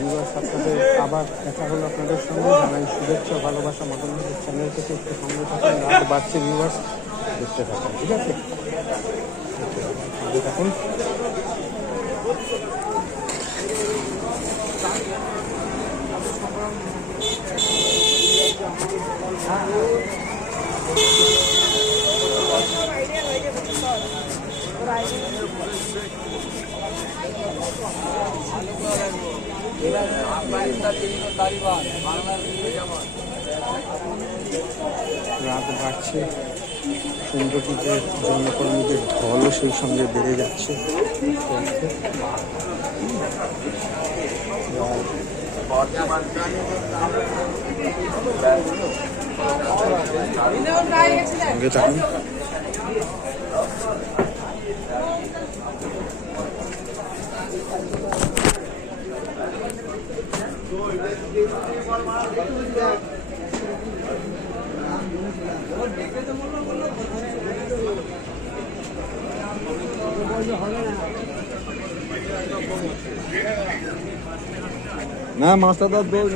বিবাহ আপনাদের আবার দেখা হলো আপনাদের সঙ্গে। জানাই শুভেচ্ছা, ভালোবাসা মতন চ্যানেল থেকে একটু সঙ্গে থাকুন। রাত বাড়ছে ভিউয়ার্স দেখতে থাকুন, ঠিক আছে? সঙ্গে থাকুন। রাত বাড়ছে। সৌন্দর্যের জন্মকর্মীদের ঢলও সেই সঙ্গে বেড়ে যাচ্ছে। সঙ্গে থাকুন। না মাছটা তো দৌড়